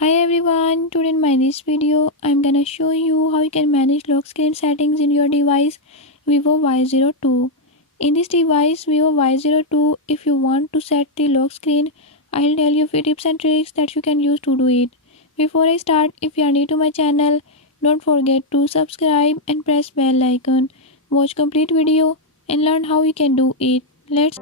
Hi everyone, today in my this video I'm gonna show you how you can manage lock screen settings in your device Vivo Y02. In this device Vivo Y02, if you want to set the lock screen, I'll tell you few tips and tricks that you can use to do it. Before I start, if you are new to my channel, don't forget to subscribe and press bell icon. Watch complete video and learn how you can do it. Let's